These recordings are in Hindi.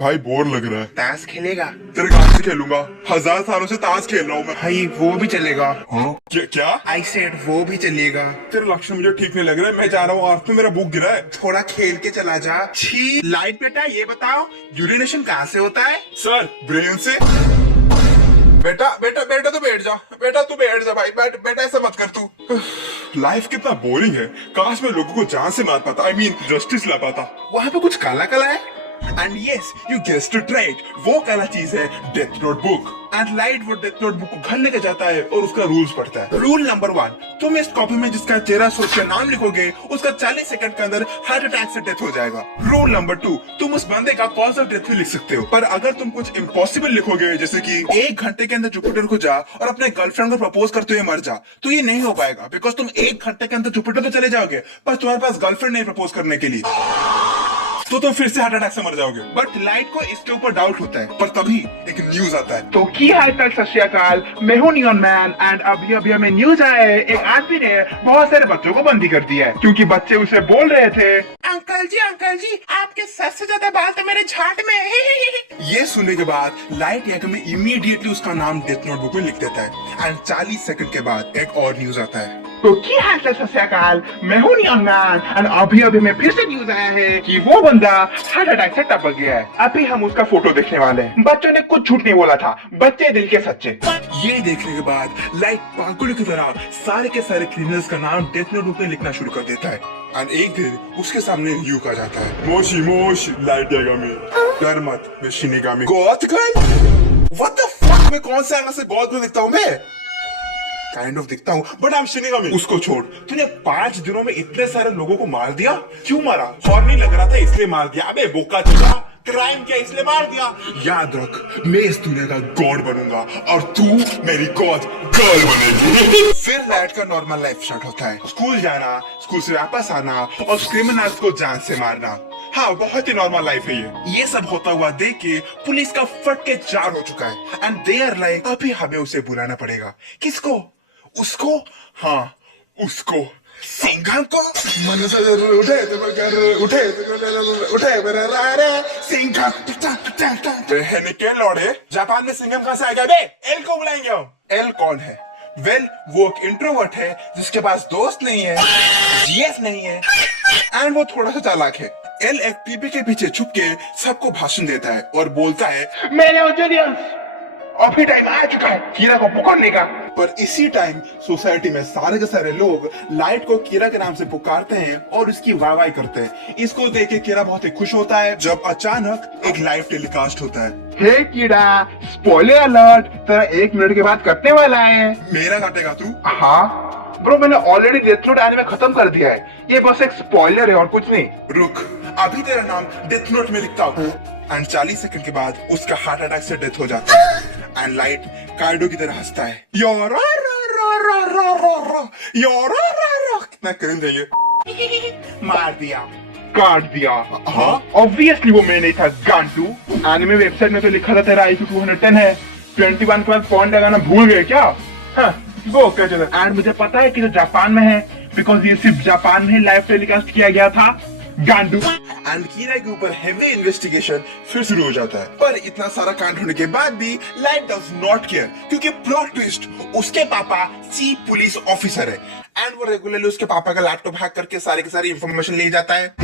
भाई बोर लग रहा है। ताश खेलेगा? तेरे गांव से खेलूंगा, 1000 सालों से ताश खेल रहा हूँ मैं। भाई वो भी चलेगा। हाँ क्या? आई सेड वो भी चलेगा। तेरे लक्षण मुझे ठीक नहीं लग रहा है, मैं जा रहा हूँ, आर्थ में मेरा बुक गिरा है। थोड़ा खेल के चला जा। छी लाइट बेटा, ये बताओ यूरिनेशन कहाँ से होता है? सर ब्रेन से। बेटा बेटा बेटा तू बैठ जा, बेटा तू बैठ जा भाई, बेटा ऐसा मत कर तू। लाइफ कितना बोरिंग है, काश मैं लोगों को जान से मार पाता, आई मीन जस्टिस ला पाता। वहाँ पे कुछ काला काला है। And yes you guessed it right, वो काला चीज है death note book. And light वो डेथ नोट बुक को घर लेके जाता है और उसका रूल्स पढ़ता है। रूल नंबर 1, तुम इस कॉपी में जिसका चेहरा सोच कर नाम लिखोगे उसका 40 सेकंड के अंदर हार्ट अटैक से डेथ हो जाएगा। रूल नंबर 2, तुम उस बंदे का कॉज ऑफ डेथ भी लिख सकते हो, पर अगर तुम कुछ इम्पॉसिबल लिखोगे जैसे कि 1 घंटे के अंदर जुपिटर को जा और अपने गर्लफ्रेंड को प्रपोज करते हुए मर जा, तो ये नहीं हो पाएगा, बिकॉज तुम 1 घंटे के अंदर जुपिटर तो चले जाओगे पर तुम्हारे पास गर्लफ्रेंड नहीं प्रपोज करने के लिए, तो तुम फिर से हार्ट अटैक से मर जाओगे। बट लाइट को इसके ऊपर डाउट होता है, पर तभी एक न्यूज आता है। तो की हाल चाल, सत श्री अकाल, मैं हूं नियॉन मैन एंड अभी हमें न्यूज आया है, एक आदमी ने बहुत सारे बच्चों को बंदी कर दिया है क्योंकि बच्चे उसे बोल रहे थे, अंकल जी आपके सर से ज्यादा बाल तो मेरे झाट में है। ये सुनने के बाद लाइट एक में इमीडिएटली उसका नाम डेथ नोट बुक में लिख देता है। एंड 40 सेकंड के बाद एक और न्यूज आता है। तो की हाल चाल, सत श्री अकाल, मैं हूं नियॉन मैन एंड अभी में फिर से न्यूज आया है कि वो बंदा हार्ट अटैक से टपक गया है। अभी हम उसका फोटो देखने वाले हैं। बच्चों ने कुछ झूठ नहीं बोला था, बच्चे दिल के सच्चे। ये देखने के बाद लाइट पागल की तरह सारे के सारे क्रिमिनल्स का नाम डेथ नोट बुक में लिखना शुरू कर देता है। एंड एक दिन उसके सामने ल्यूक आ जाता है। मोशी लाइट यागामी। डर मत, मैं shinigami. Goth girl, what the fuck, मैं कौन से एंगल से गॉड में दिखता हूँ? मैं काइंड ऑफ दिखता हूँ, बट आई एम शिनिगामी। उसको छोड़, तूने 5 दिनों में इतने सारे लोगों को मार दिया, क्यों मारा? और नहीं लग रहा था इसलिए मार दिया? अबे बोका चुका, क्राइम किया इसलिए मार दिया। याद रख, मैं इस दुनिया का गॉड बनूंगा और तू मेरी गॉड गर्ल बनेगी। फिर लाइट का नॉर्मल लाइफ स्टार्ट होता है। स्कूल जाना, स्कूल से वापस आना और क्रिमिनल्स को जान से मारना। हाँ, बहुत ही नॉर्मल लाइफ है ये सब होता हुआ देख के पुलिस का फट के 4 हो चुका है। एंड दे आर लाइक, अभी हमें उसे बुलाना पड़ेगा। किसको? उसको? हाँ उसको, सिंघम को। मन से उठे तो मगर उठे मेरा रे सिंघम रहने के लौड़े। जापान में सिंघम कहाँ से आ गया बे? एल को बुलाएंगे हम। एल कौन है? वेल वो एक इंट्रोवर्ट है जिसके पास दोस्त नहीं है, जीएफ नहीं है एंड वो थोड़ा सा चालाक है। एल एक टीवी के पीछे छुप के सबको भाषण देता है और बोलता है, मेरे ऑडियंस अभी टाइम आ चुका है कीड़ा को पकड़ने का। पर इसी टाइम सोसाइटी में सारे के सारे लोग लाइट को कीड़ा के नाम से पुकारते हैं और उसकी वाहवाही करते हैं। इसको देख के कीड़ा बहुत ही खुश होता है जब अचानक एक लाइव टेलीकास्ट होता है। हे कीड़ा, स्पॉइलर अलर्ट, तेरा 1 मिनट के बाद कटने वाला है। मेरा काटेगा तू? हाँ ब्रो, मैंने ऑलरेडी डेथ नोट एनीमे खत्म कर दिया है, ये बस एक स्पॉइलर है और कुछ नहीं। रुक, अभी तेरा नाम डेथ नोट में लिखता हूँ। एंड 40 सेकंड के बाद उसका हार्ट अटैक से डेथ हो जाता है। एंड लाइट कार्डो की तरह हंसता है। कितना क्रिंज है ये। मार दिया, काट दिया। हाँ ऑब्वियसली वो मैं नहीं था, गांटू। एनिमे वेबसाइट में तो लिखा था तेरा IQ 210 है। 21 के बाद पॉइंट लगाना भूल गए क्या? हाँ, वो क्या चला। एंड मुझे पता है कि जो जापान में है, बिकॉज ये सिर्फ जापान में लाइव टेलीकास्ट किया गया था। गांडू। एंड कीड़ा के ऊपर हेवी इन्वेस्टिगेशन फिर शुरू हो जाता है। पर इतना सारा कांड होने के बाद भी लाइट डज नॉट केयर, क्योंकि प्लॉट ट्विस्ट, उसके पापा चीफ पुलिस ऑफिसर है एंड वो रेगुलरली उसके पापा का लैपटॉप हैक करके सारी की सारी इंफॉर्मेशन ले जाता है।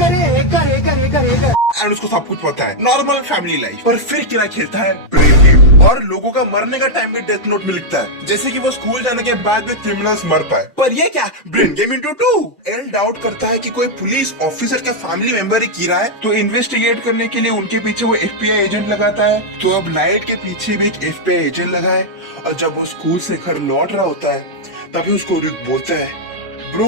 एंड उसको सब कुछ पता है, नॉर्मल फैमिली लाइफ। पर फिर कीड़ा खेलता है ब्रेन गेम और लोगों का मरने का टाइम भी डेथ नोट में लिखता है, जैसे कि वो स्कूल जाने के बाद भी क्रिमिनल्स मर पाए। पर ये क्या, brain game into 2। L doubt करता है कि कोई पुलिस ऑफिसर का फैमिली मेंबर ही कीड़ा है, तो इन्वेस्टिगेट करने के लिए उनके पीछे वो FBI एजेंट लगाता है। तो अब लाइट के पीछे भी एक FBI एजेंट लगा है और जब वो स्कूल से घर लौट रहा होता है तभी उसको रिक बोलता है, ब्रो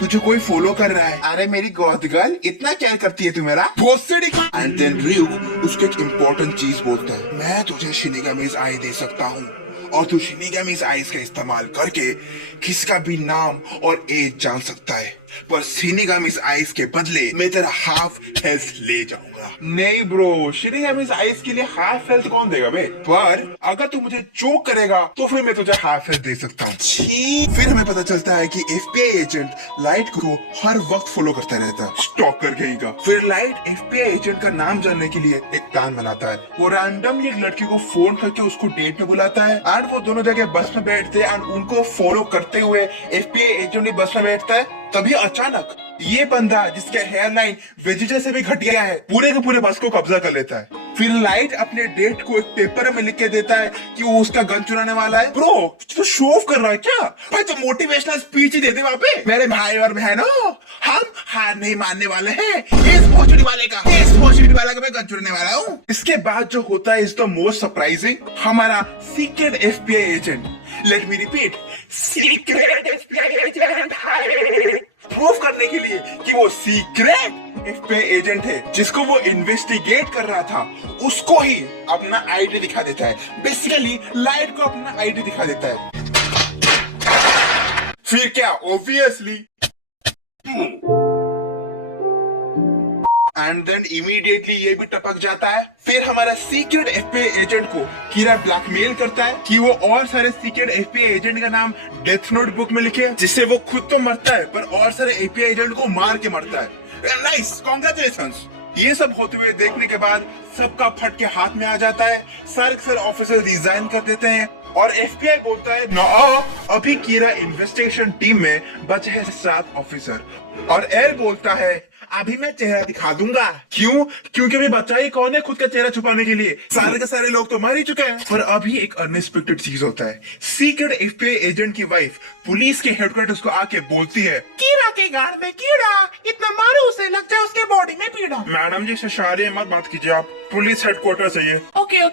तुझे कोई फॉलो कर रहा है। अरे मेरी गॉथ गर्ल, इतना केयर करती है तू मेरा? एंड देन रिक उसको एक इम्पोर्टेंट चीज बोलता है, मैं तुझे शिनिगामीज आई दे सकता हूँ और तू शिनिगामीज आईज का इस्तेमाल करके किसका भी नाम और एज जान सकता है। पर शिनिगामिस आइस के बदले मैं तेरा हाफ हेल्थ ले जाऊंगा। नहीं ब्रो, शिनिगामिस आइस के लिए हाफ हेल्थ कौन देगा बे? पर अगर तू मुझे चोक करेगा तो फिर मैं तुझे हाफ हेल्थ दे सकता हूँ। फिर हमें पता चलता है कि एफबीआई एजेंट लाइट को हर वक्त फॉलो करता रहता है। स्टॉकर कहेगा। फिर लाइट एफबीआई एजेंट का नाम जानने के लिए एक प्लान बनाता है। वो रैंडमली एक लड़की को फोन करके उसको डेट में बुलाता है एंड वो दोनों जगह बस में बैठते हैं एंड उनको फॉलो करते हुए एफबीआई एजेंट भी बस में बैठता है। तभी अचानक ये बंदा जिसके हेयर लाइन वेजिटा से भी घटिया है पूरे के पूरे बस को कब्जा कर लेता है। फिर लाइट अपने डेट को एक पेपर में लिख के देता है कि वो उसका गन चुराने वाला है। ब्रो तो शो ऑफ कर रहा है क्या भाई? तो मोटिवेशनल स्पीच ही दे दे वहाँ पे। मेरे भाई और बहनों, हम हार नहीं मानने वाले हैं। इस भोसड़ी वाले का मैं गन चुराने वाला हूँ। इसके बाद जो होता है इज द मोस्ट सरप्राइजिंग। हमारा secret FBI agent, let me repeat, secret FBI agent prove करने के लिए कि वो सीक्रेट एफबीआई एजेंट है जिसको वो इन्वेस्टिगेट कर रहा था, उसको ही अपना आईडी दिखा देता है। बेसिकली लाइट को अपना आईडी दिखा देता है। फिर क्या, ऑब्वियसली एंड देन इमीडिएटली ये भी टपक जाता है। फिर हमारा सीक्रेट एफबीआई एजेंट को कीरा ब्लैकमेल करता है कि वो और सारे सीक्रेट एफबीआई एजेंट का नाम डेथ नोट बुक में लिखे, जिससे वो खुद तो मरता है पर और सारे एफबीआई एजेंट को मार के मरता है। Nice, congratulations. ये सब होते हुए देखने के बाद सबका फट के हाथ में आ जाता है। सारे ऑफिसर रिजाइन कर देते हैं और एफबीआई बोलता है नो, अभी कीरा इन्वेस्टिगेशन टीम में बचे हैं 7 ऑफिसर। और एल बोलता है अभी मैं चेहरा दिखा दूंगा। क्यों? क्योंकि अभी बचा ही कौन है खुद का चेहरा छुपाने के लिए? सारे के सारे लोग तो मर ही चुके हैं। पर अभी एक अनएक्सपेक्टेड चीज होता है। सीक्रेट एफबीआई एजेंट की वाइफ पुलिस के हेडक्वार्टर्स को आके बोलती है, कीरा के गाड़ में कीड़ा, इतना मारो उसे लग जाए उसके बॉडी में पीड़ा। मैडम जी से शादी मत बात कीजिए, आप पुलिस हेडक्वार्टर से ये। ओके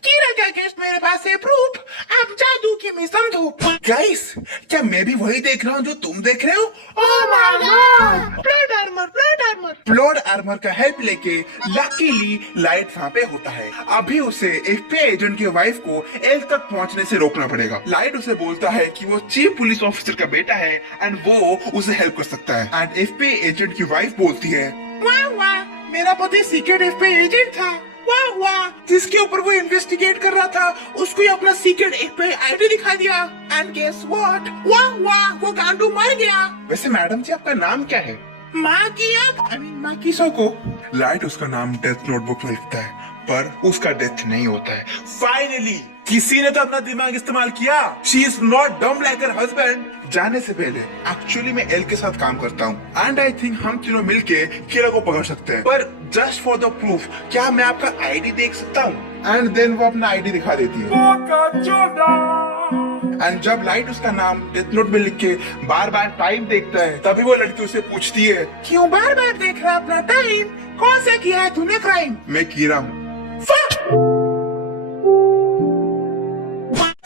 कीरा का केस मेरे पास है प्रूफ, अब जादू की मिशन धूप। गाइस, क्या मैं भी वही देख रहा हूँ जो तुम देख रहे हो? Oh my God, blood armour का हेल्प लेके लकीली लाइट वहाँ पे होता है। अभी उसे एफबीआई एजेंट की वाइफ को एल तक पहुँचने से रोकना पड़ेगा। लाइट उसे बोलता है कि वो चीफ पुलिस ऑफिसर का बेटा है एंड वो उसे हेल्प कर सकता है। एंड एफबीआई एजेंट की वाइफ बोलती है, वाह, मेरा पति सीक्रेट एफबीआई एजेंट था, वाह, जिसके ऊपर वो इन्वेस्टिगेट कर रहा था उसको ही अपना सीक्रेट एफबीआई आईडी दिखा दिया। एंड गेस व्हाट, वाह, वो गांडू मर गया। वैसे मैडम जी आपका नाम क्या है? माकिसो को। लाइट उसका नाम डेथ नोटबुक में लिखता है पर उसका डेथ नहीं होता है। फाइनली किसी ने तो अपना दिमाग इस्तेमाल किया। शी इज नॉट डम लाइक हर हस्बैंड। जाने से पहले एक्चुअली मैं एल के साथ काम करता हूँ एंड आई थिंक हम तीनों मिलके कीरा को पकड़ सकते हैं। पर जस्ट फॉर द प्रूफ क्या मैं आपका आईडी देख सकता हूँ? एंड देन वो अपना आईडी दिखा देती है। एंड जब लाइट उसका नाम डेथ नोट में लिख के बार बार टाइम देखता है तभी वो लड़की उसे पूछती है, क्यों बार बार देख रहा अपना टाइम? कौन सा किया है तूने क्राइम? मैं कीरा हूँ।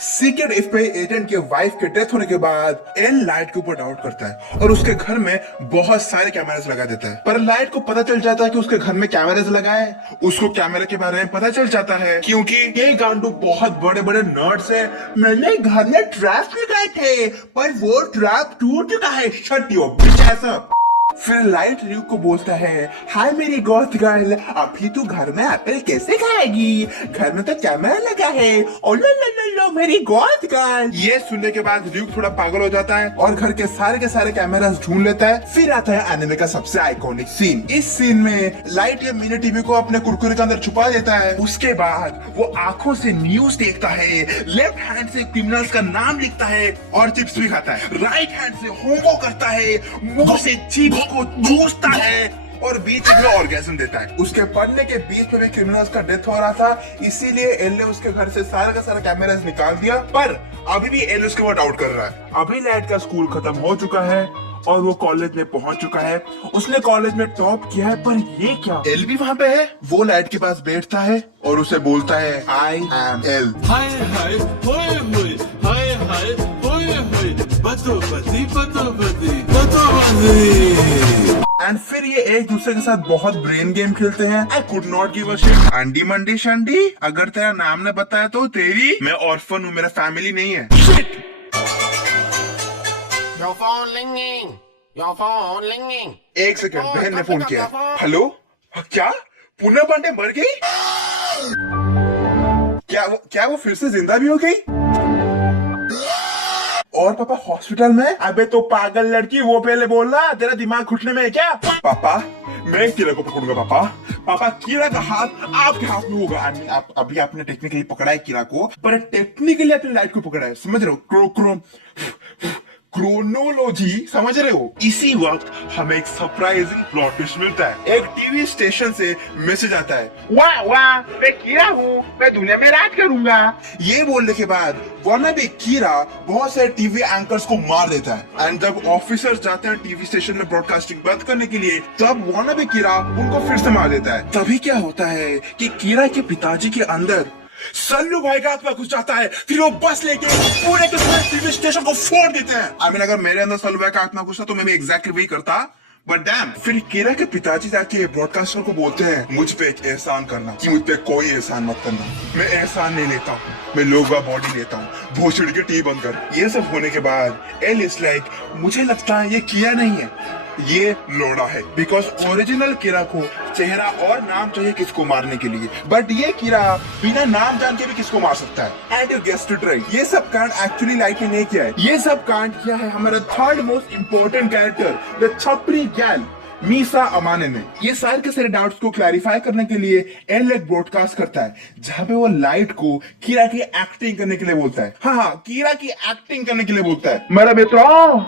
सीक्रेट एफबीआई एजेंट के वाइफ के डेथ होने के बाद एल लाइट के ऊपर डाउट करता है और उसके घर में बहुत सारे कैमरास लगा देता है। पर लाइट को पता चल जाता है कि उसके घर में कैमरास लगा है। उसको कैमरे के बारे में पता चल जाता है क्योंकि ये गांडू बहुत बड़े बड़े नर्ड्स है। मैंने घर में ट्रैप लगाए थे पर वो ट्रैप टूट चुका है। Shut your bitch ass up. फिर लाइट र्यू को बोलता है, हाय मेरी गोथ गर्ल, अभी तू घर में एप्पल कैसे खाएगी? घर में तो कैमरा लगा है। ओ लो मेरी गोथ गर्ल। ये सुनने के बाद र्यू थोड़ा पागल हो जाता है और घर के सारे कैमरास ढूंढ लेता है। फिर आता है एनिमे का सबसे आइकॉनिक सीन। इस सीन में लाइट ये मिनी टीवी को अपने कुरकुरे के अंदर छुपा देता है। उसके बाद वो आंखों से न्यूज देखता है, लेफ्ट हैंड से क्रिमिनल्स का नाम लिखता है और चिप्स भी खाता है। राइट हैंड से होमवर्क करता है, मुंह से चिप्स को चूसता है और बीच में ऑर्गेज्म देता है। उसके पढ़ने के बीच में भी क्रिमिनल्स का डेथ हो रहा था, इसीलिए एल ने उसके घर से सारा का सारा कैमरास निकाल दिया। पर अभी भी एल उसके ऊपर डाउट कर रहा है। अभी लाइट का स्कूल खत्म हो चुका है और वो कॉलेज में पहुंच चुका है। उसने कॉलेज में टॉप किया है पर ये क्या? एल भी वहाँ पे है। वो लाइट के पास बैठता है और उसे बोलता है, आई एम एल। हाय हाय होय होय, हाय हाय होय होय, बतोबती बतोबती बतोबती। एंड फिर ये एक दूसरे के साथ बहुत ब्रेन गेम खेलते हैं। I could not give a shit. अंडी मंडी शंडी, अगर तेरा नाम ने बताया तो तेरी। मैं ऑर्फन हूँ, मेरा फैमिली नहीं है। Shit. Your phone ringing. Your phone ringing. एक सेकंड, बहन ने फोन किया। हेलो, क्या पूनम पांडे मर गई? क्या वो फिर से जिंदा भी हो गई? और पापा हॉस्पिटल में? अबे तो पागल लड़की, वो पहले बोलना, तेरा दिमाग घुटने में है क्या? पापा मैं कीड़ा को पकड़ूंगा। पापा कीड़ा का हाथ आपके हाथ में होगा। I mean, आप अभी आपने टेक्निकली पकड़ा है कीड़ा को, पर टेक्निकली आपने लाइट को पकड़ा है, समझ रहे हो? क्रोनोलॉजी समझ रहे हो? इसी वक्त हमें एक सरप्राइजिंग प्लॉट ट्विस्ट मिलता है। एक टीवी स्टेशन से मैसेज आता है, वाह वाह, मैं कीड़ा हूँ, मैं दुनिया में राज करूंगा। ये बोलने के बाद वानाबे कीड़ा बहुत सारे टीवी एंकर्स को मार देता है। एंड जब ऑफिसर्स जाते हैं टीवी स्टेशन में ब्रॉडकास्टिंग बंद करने के लिए, तब वानाबे कीड़ा उनको फिर से मार देता है। तभी क्या होता है कि कीड़ा के पिताजी के अंदर सल्लू भाई का आत्मा घुस जाता है। फिर वो बस लेके पूरे के पूरे टीवी स्टेशन को फोड़ देते हैं। I mean, अगर मेरे अंदर सल्लू भाई का आत्मा घुसा तो मैं भी एग्जैक्टली वही करता। बट डैम, फिर कीड़ा के पिताजी जाके ब्रॉडकास्टर को बोलते हैं, मुझ पे एक एहसान करना, कि मुझ पे कोई एहसान मत करना। मैं एहसान नहीं लेता हूँ, मैं लोगों का बॉडी लेता हूँ। भोसड़ी के टीवी बंद कर। ये सब होने के बाद एल इज लाइक, मुझे लगता है ये कीड़ा नहीं है, ये लोड़ा है। बिकॉज ओरिजिनल कीड़ा को चेहरा और नाम चाहिए किसको मारने के लिए, बट ये कीड़ा बिना नाम जान के भी किसको मार सकता है। And you guessed it right, ये सब कांड एक्चुअली लाइट ने नहीं किया है। ये सब कांड किया है हमारा third most important character, the छपरी गैल मीसा अमाने ने। ये सारे के सारे डाउट्स को क्लैरिफाई करने के लिए एल एक ब्रॉडकास्ट करता है, जहां पे वो लाइट को कीड़ा की एक्टिंग करने के लिए बोलता है। हाँ, कीड़ा की एक्टिंग करने के लिए बोलता है। मेरा मित्रों,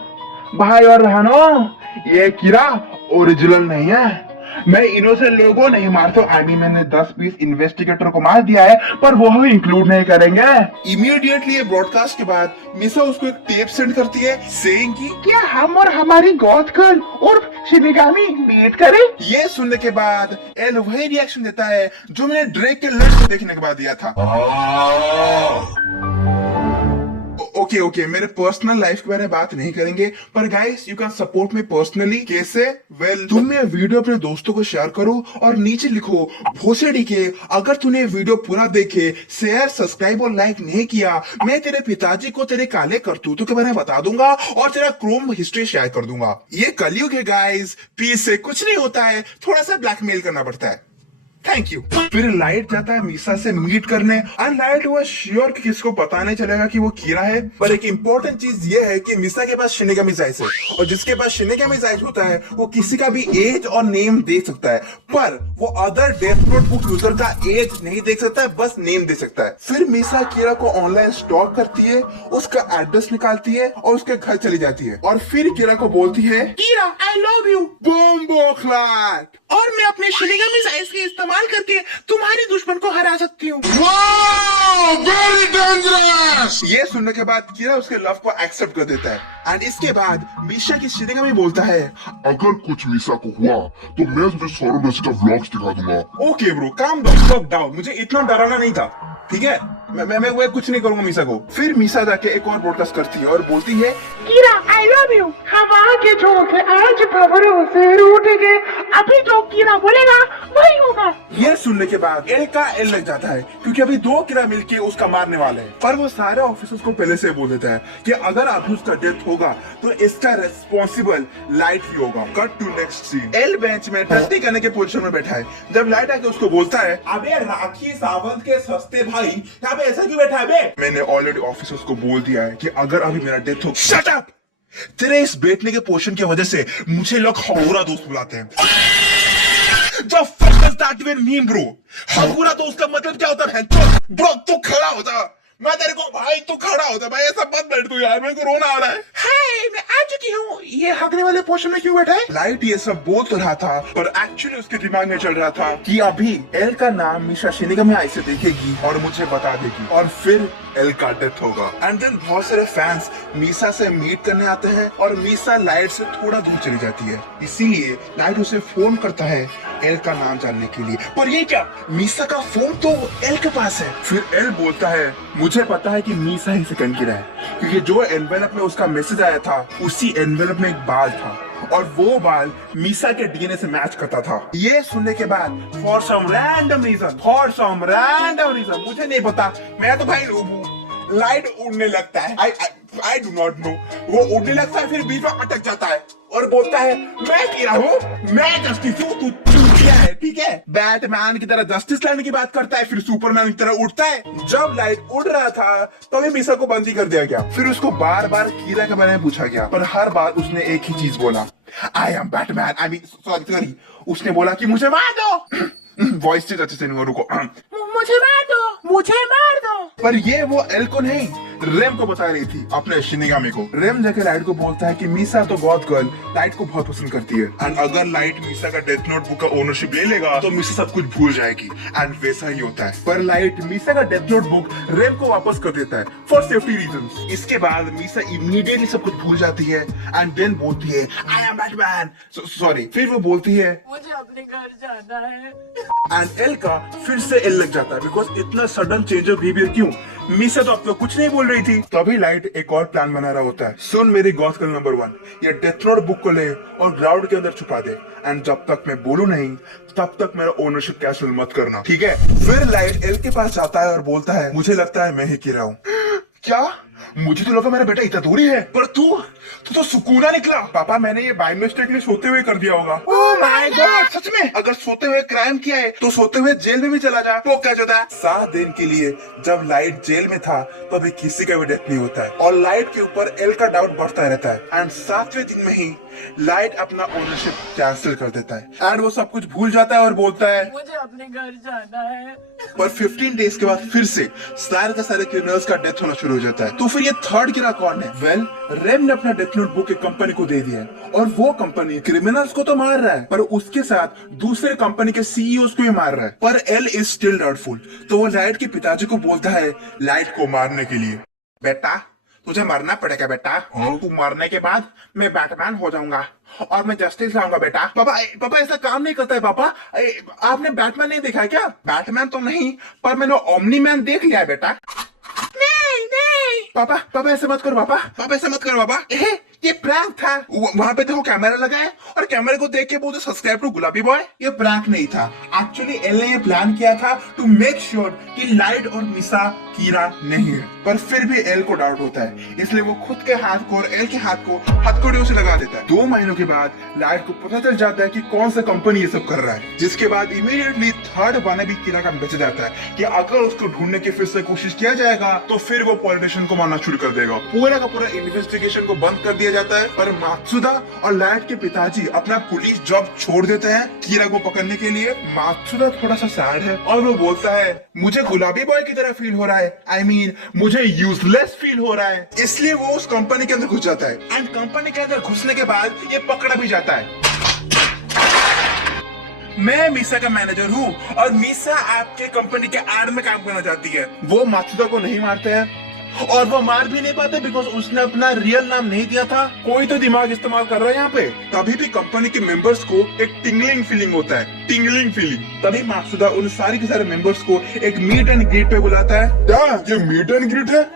भाई और बहनों, ये कीड़ा ओरिजिनल नहीं है। मैं इनोसेंट लोगों नहीं मारता। मैंने 10-20 इन्वेस्टिगेटर को मार दिया है, पर वो हम इंक्लूड नहीं करेंगे। इमीडिएटली ये ब्रॉडकास्ट के बाद मिसा उसको एक टेप सेंड करती है, सेइंग कि क्या हम और हमारी गॉथ गर्ल और शिनिगामी मीट करें? ये सुनने के बाद एल वही रिएक्शन देता है जो मैंने ड्रेक के लर्ट को देखने के बाद दिया था। ओके, मेरे पर्सनल लाइफ के बारे में बात नहीं करेंगे, पर guys you can support me personally. कैसे? वेल, तुम ये वीडियो अपने दोस्तों को शेयर करो और नीचे लिखो भोसड़ी के, अगर तूने वीडियो पूरा देखे, शेयर, सब्सक्राइब और लाइक नहीं किया, मैं तेरे पिताजी को तेरे काले करतूतों के बारे में बता दूंगा और तेरा क्रोम हिस्ट्री शेयर कर दूंगा। ये कलयुग है गाइस, पीस से कुछ नहीं होता है, थोड़ा सा ब्लैकमेल करना पड़ता है। Thank you. फिर लाइट जाता है मीसा से मीट करने, एंड लाइट हुआ श्योर कि किसको पता नहीं चलेगा कि वो कीड़ा है। पर एक इंपॉर्टेंट चीज ये है कि मीसा के पास शिनिगामी जाइज है, और जिसके पास शिनिगामी जाइज होता है वो किसी का भी एज और नेम देख सकता है, पर वो other death note book user का एज नहीं देख सकता है, बस नेम देख सकता है। फिर मीसा कीड़ा को ऑनलाइन स्टॉक करती है, उसका एड्रेस निकालती है और उसके घर चली जाती है, और फिर कीड़ा को बोलती है, कीड़ा आई लव यू, बॉम्बो क्लैट, और मैं अपने शिनिगामी जाइज के इस्तेमाल करके तुम्हारी दुश्मन को हरा सकती हूँ। Very dangerous. ये सुनने के बाद कीड़ा उसके लव को एक्सेप्ट कर देता है, एंड इसके बाद मीशा की शिनिगामी बोलता है, अगर कुछ मीसा को हुआ तो मैं तुझे सौरव मैसी का व्लॉग्स दिखा दूंगा। ओके ब्रो, काम डाउन, मुझे इतना डराना नहीं था, ठीक है? मैं वो कुछ नहीं करूंगा मीसा को। फिर मीसा जाके एक और ब्रॉडकास्ट करती है और बोलती है, कीड़ा आई लव यू, हम आगे झोंके आज खबरों से रूठेंगे, अभी जो कीड़ा बोलेगा वही होगा। ये सुनने के बाद एल का एल लग जाता है, क्योंकि अभी 2 कीड़ा मिलके उसका मारने वाले हैं। पर वो सारे ऑफिसर्स को पहले से बोल देता है कि अगर अभी उसका डेथ होगा तो इसका रेस्पॉन्सिबल लाइट ही होगा। Cut to next scene. L bench में टट्टी करने के पोजीशन में बैठा है, जब लाइट आके उसको बोलता है, अबे राखी सावंत के सस्ते भाई, यहाँ पे ऐसा क्यों बैठा है बे? मैंने ऑलरेडी ऑफिसर्स को बोल दिया है कि अगर अभी मेरा डेथ हो, शट अप! तेरे इस बैठने के पोजीशन की वजह से मुझे लोग हगूरा दोस्त बुलाते हैं। The fuck does that even mean, bro? हगूरा दोस्त का मतलब क्या होता है? ब्रो तू खड़ा होता, मैं तेरे को भाई तू खड़ा होता भाई, ऐसा मत बैठ तू यार, मेरे को रोना आ रहा है। हाय, मैं आ चुकी हूँ। ये हगने वाले पोर्शन में क्यों बैठा है? लाइट ये सब बोल तो रहा था, पर एक्चुअली उसके दिमाग में चल रहा था कि अभी एल का नाम मीशा शिनिगामी आई से देखेगी और मुझे बता देगी, और फिर एल का डेथ होगा। एंड देन बहुत सारे फैंस मीसा से मीट करने आते हैं, और मीसा लाइट से थोड़ा दूर चली जाती है, इसीलिए लाइट उसे फोन करता है एल का नाम जानने के लिए। पर ये क्या, मीसा का फोन तो एल के पास है। फिर एल बोलता है, मुझे पता है कि मीसा ही सेकंड कीड़ा है, क्योंकि जो एनवेलप में उसका मैसेज आया था उसी एनवेलप में एक बाल था, और वो बाल मीसा के डीएनए से मैच करता था। ये सुनने के बाद फॉर सम रैंडम रीजन, मुझे नहीं पता, मैं तो भाई नूब हूं, लाइट उड़ने लगता है। आई डू नॉट नो, वो उड़ने लगता है फिर बीच में अटक जाता है, और बोलता है मैं कीड़ा हूँ, मैं जस्टिस हूँ, तू चूतिया है, ठीक है। बैटमैन की तरह जस्टिस लाने की बात करता है, फिर सुपरमैन की तरह उठता है। जब लाइट उड़ रहा था तभी मीसा को बंदी कर दिया गया। फिर उसको बार बार कीड़ा के बारे में पूछा गया, पर हर बार उसने एक ही चीज बोला, I am Batman, I mean sorry, उसने बोला कि मुझे मार दो। वॉइस चेंज अच्छे से नहीं हो, रुको, मुझे मार दो, मुझे मार दो। पर ये वो एल को नहीं, रेम को बता रही थी, अपने शिनिगामी को। रेम जाके लाइट को बोलता है कि मीसा तो गॉड गर्ल लाइट को बहुत पसंद करती है, एंड अगर लाइट मीसा का डेथ नोट बुक का ओनरशिप ले लेगा तो मीसा सब कुछ भूल जाएगी, एंड वैसा ही होता है। पर लाइट मीसा का डेथ नोट बुक रेम को वापस कर देता है फॉर सेफ्टी रीजंस। इसके बाद मीसा इमीडिएटली सब कुछ भूल जाती है एंड देन बोलती है आई एम बैटमैन, सॉरी, फिर वो बोलती है मुझे अपने घर जाना है। एंड एल का फिर से एल लग जाता है, बिकॉज इतना सडन चेंज ऑफ बिहेवियर क्यों? मीसा तो अब तक कुछ नहीं बोल रही थी। तभी लाइट एक और प्लान बना रहा होता है, सुन मेरी गॉड गर्ल नंबर 1, ये डेथ नोट बुक को ले और ग्राउंड के अंदर छुपा दे, एंड जब तक मैं बोलूं नहीं तब तक मेरा ओनरशिप कैंसिल मत करना, ठीक है? फिर लाइट एल के पास जाता है और बोलता है मुझे लगता है मैं ही गिरा हूँ। क्या? मुझे तो लगा मेरा बेटा इतना दूरी है, पर तू तो सुकूना निकला। पापा मैंने ये बाय मिस्टेकली सोते हुए कर दिया होगा। ओह माय गॉड, सच में? अगर सोते हुए क्राइम किया है तो सोते हुए जेल में भी चला जा। वो क्या होता है? 7 दिन के लिए जब लाइट जेल में था तभी किसी का भी डेथ नहीं होता है, और लाइट के ऊपर एल का डाउट बढ़ता रहता है, एंड 7वें दिन में ही लाइट अपना ओनरशिप कैंसिल कर देता है, एंड वो सब कुछ भूल जाता है और बोलता है मुझे अपने घर जाना है। पर 15 डेज के बाद फिर से सारे के सारे क्रिमिनल्स का डेथ होना शुरू हो जाता है। तो फिर ये थर्ड गिरा कौन है? वेल, रेम ने अपना डेथ नोट बुक एक कंपनी को दे दिया है, और वो कंपनी क्रिमिनल्स को तो मार रहा है पर उसके साथ दूसरे कंपनी के सीईओ को भी मार रहा है। पर एल इज स्टिल डाउटफुल, तो वो लाइट के पिताजी को बोलता है लाइट को मारने के लिए। बेटा तुझे मरना पड़ेगा बेटा, तू मरने के बाद मैं बैटमैन हो जाऊंगा और मैं जस्टिस लाऊंगा बेटा। पापा ऐसा काम नहीं करता है पापा, आपने बैटमैन नहीं देखा है क्या? बैटमैन तो नहीं, पर मैंने ओमनी मैन देख लिया है बेटा। नहीं पापा ऐसे मत करो पापा ऐसे मत करो पापा, ये प्रैंक था। वहां पे देखो कैमरा लगा है, और कैमरे को देख के बोलते सब्सक्राइब टू गुलाबी बॉय। ये प्रैंक नहीं था, एक्चुअली एल ने ये प्लान किया था टू मेक श्योर कि लाइट और मिसा कीड़ा नहीं है। पर फिर भी एल को डाउट होता है, इसलिए वो खुद के हाथ को और एल के हाथ को हथकड़ियों से लगा देता है। 2 महीनों के बाद लाइट को पता चल जाता है कि कौन सा कंपनी ये सब कर रहा है, जिसके बाद इमीडिएटली थर्ड वाने भी कीड़ा का बेचा जाता है कि अगर उसको ढूंढने की फिर से कोशिश किया जाएगा तो फिर वो पॉलिटिशियन को मारना शुरू कर देगा। पूरा का पूरा इन्वेस्टिगेशन को बंद कर दिया जाता है। पर मात्सुदा और लाइट के पिताजी अपना पुलिस जॉब छोड़ देते हैं कीड़ा को पकड़ने के लिए। मात्सुदा थोड़ा सा सैड है और वो बोलता है मुझे गुलाबी बॉय की तरह फील हो रहा है, आई मीन मुझे यूजलेस फील हो रहा है। इसलिए वो उस कंपनी के अंदर घुस जाता है, एंड कंपनी के अंदर घुसने के बाद ये पकड़ा भी जाता है। मैं मीसा का मैनेजर हूँ और मीसा आपके कंपनी के एड में काम करना चाहती है। वो मात्सुदा को नहीं मारते हैं, और वो मार भी नहीं पाते बिकॉज उसने अपना रियल नाम नहीं दिया था। कोई तो दिमाग इस्तेमाल कर रहा है यहाँ पे। तभी भी कंपनी के मेंबर्स को एक टिंगलिंग फीलिंग होता है, टिंगलिंग फीलिंग। तभी मात्सुदा उन सारे के सारे मेंबर्स को एक मीट एंड ग्रीट पे बुलाता है। क्या ये मीट एंड ग्रीट है?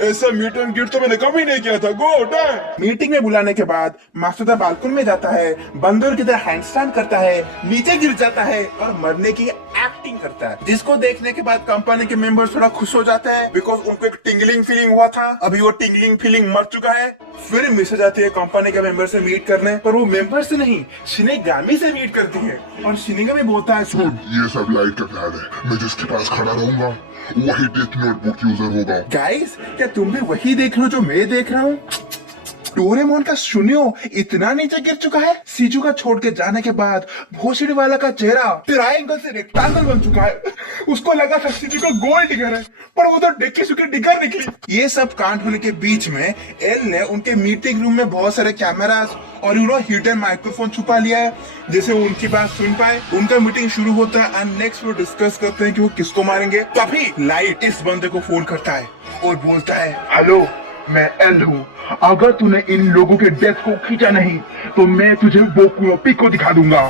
ऐसा मीट एंड ग्रीट तो मैंने कभी नहीं किया था। गो डन। मीटिंग में बुलाने के बाद मात्सुदा बालकनी में जाता है, बंदर की तरह हैंडस्टैंड करता है, नीचे गिर जाता है और मरने की एक्टिंग करता है, जिसको देखने के बाद कंपनी के मेंबर्स थोड़ा खुश हो जाते हैं बिकॉज उनको एक टिंगलिंग फीलिंग हुआ था। अभी वो टिंगलिंग फीलिंग मर चुका है। फिर मिस जाती है कंपनी के मेंबर से मीट करने, पर वो मेंबर से नहीं शिनिगामी से मीट करती है, और शिनिगामी बोलता है सुन, ये सब लाइट का प्लान है। मैं जिसके पास खड़ा रहूंगा वही डेथ नोटबुक यूजर होगा। गाइस, क्या तुम भी वही देख रहे हो जो मैं देख रहा हूँ? डोरेमोन का सुनियो इतना नीचे गिर चुका है। शिजुका छोड़ के जाने के बाद भोसड़ी वाला का चेहरा ट्रायंगल से रेक्टेंगल बन चुका है। उसको लगा था शिजुका गोल्ड डिगर है, पर वो तो डिक्की सुकी डिगर निकली। ये सब कांड होने के बीच में एल ने उनके मीटिंग रूम में बहुत सारे कैमरास और हिडन माइक्रोफोन छुपा लिया है, जैसे वो उनकी बात सुन पाए। उनका मीटिंग शुरू होता है एंड नेक्स्ट वो डिस्कस करते हैं कि वो किसको मारेंगे। तभी लाइट इस बंदे को फोन करता है और बोलता है हेलो, मैं एल हूँ। अगर तूने इन लोगों के डेथ को खींचा नहीं तो मैं तुझे वो पिक को दिखा दूंगा।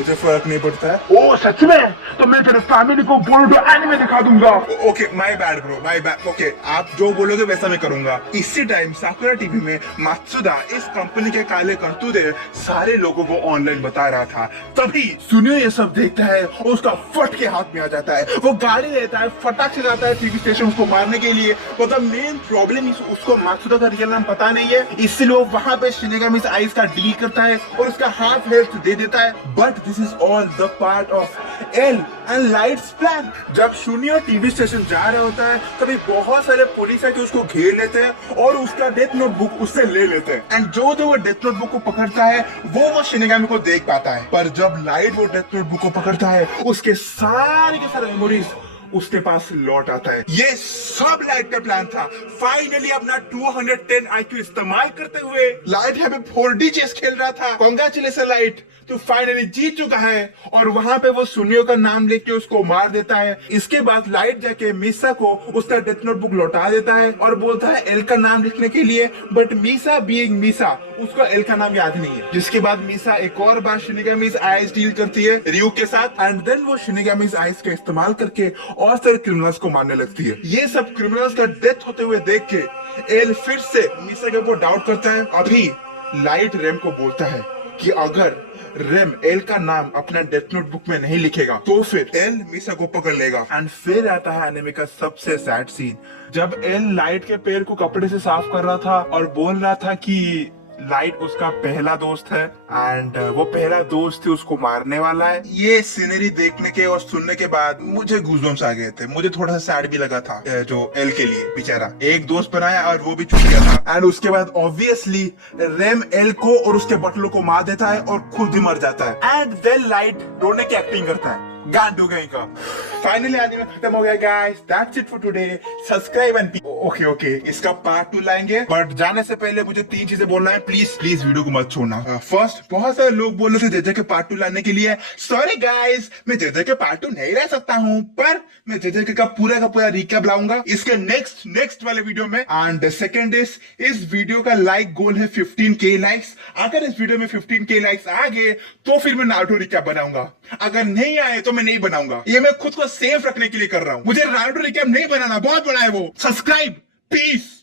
मुझे फर्क नहीं पड़ता है। ओ सच में? तो मैं तेरे फैमिली को बोरुटो एनिमे दिखा दूंगा। Okay my bad bro, my bad. Okay आप जो बोलोगे वैसा मैं करूंगा। इसी टाइम साकुरा टीवी में मात्सुदा इस कंपनी के काले करतूते सारे लोगों को ऑनलाइन बता रहा था। तभी सुनियो ये सब देखता है और उसका फट के हाथ में आ जाता है। वो गाड़ी लेता है, फटाक से जाता है टीवी स्टेशन उसको मारने के लिए। मतलब मेन प्रॉब्लम उसको मात्सुदा का रियल नाम पता नहीं है, इसलिए वो वहां पे शिनेगामी आइस का डील करता है और उसका हाफ हेल्थ दे देता है। But this is all the part of L and lights plan. जब शून्य टीवी स्टेशन जा रहा होता है तभी बहुत सारे पुलिस आके उसको घेर लेते हैं और उसका डेथ नोटबुक उससे ले लेते हैं। एंड जो वो डेथ नोटबुक को पकड़ता है वो शिनेगामी को देख पाता है। पर जब लाइट वो डेथ नोटबुक को पकड़ता है उसके सारे मेमोरीज उसके पास लौट आता है। ये सब लाइट का प्लान था। फाइनली अपना 210 IQ इस्तेमाल करते हुए लाइट यहाँ पे 4D चेस खेल रहा था। कांग्रेचुलेशन लाइट, तू फाइनली जीत चुका है। और वहां पे वो सुनियो का नाम लेके उसको मार देता है। इसके बाद लाइट जाके मीसा को उसका डेथ नोटबुक लौटा देता है और बोलता है एल का नाम लिखने के लिए। बट मीसा बीइंग मीसा उसको एल का नाम याद नहीं है। जिसके बाद मीसा एक और बार शिनेगामी आइस डील करती है रियू के साथ। एंड देन वो शिनेगामी आइस का इस्तेमाल करके और सारे क्रिमिनल्स को मारने लगती है। ये सब क्रिमिनल्स का डेथ होते हुए देख के एल फिर से मीसा के ऊपर डाउट करता है। अभी लाइट रेम को बोलता है कि अगर रेम एल का नाम अपना डेथ नोटबुक में नहीं लिखेगा तो फिर एल मीसा को पकड़ लेगा। एंड फिर आता है एनिमे का सबसे सैड सीन, जब एल लाइट के पैर को कपड़े से साफ कर रहा था और बोल रहा था कि लाइट उसका पहला दोस्त है एंड वो पहला दोस्त ही उसको मारने वाला है। ये सीनरी देखने के और सुनने के बाद मुझे गूज़बम्स आ गए थे। मुझे थोड़ा सा सैड भी लगा था जो एल के लिए, बेचारा एक दोस्त बनाया और वो भी छूट गया था। एंड उसके बाद ऑब्वियसली रेम एल को और उसके बटलों को मार देता है और खुद भी मर जाता है। एंड देन लाइट रोने की एक्टिंग करता है। गांड हो गई का। फाइनली एनीमे खत्म हो गया guys. That's it for today. Subscribe and okay इसका पार्ट 2 लाएंगे। बट जाने से पहले मुझे 3 चीजें बोलना है। प्लीज वीडियो को मत छोड़ना। फर्स्ट, बहुत सारे लोग बोल रहे थे जेजे के पार्ट 2 लाने के लिए। सॉरी गाइस, मैं जेजे के पार्ट 2 नहीं ला सकता हूँ, पर मैं जेजे का पूरा रिकैप लाऊंगा इसके नेक्स्ट वाले वीडियो में। एंड सेकंड इस वीडियो का लाइक गोल है 15K लाइक्स। अगर इस वीडियो में 15K लाइक्स आ गए तो फिर मैं नारुतो रिकैप बनाऊंगा। अगर नहीं आए तो मैं नहीं बनाऊंगा। ये मैं खुद को सेफ रखने के लिए कर रहा हूँ। मुझे नारुतो रिकैप नहीं बनाना, बहुत बड़ा है वो। Subscribe, piece.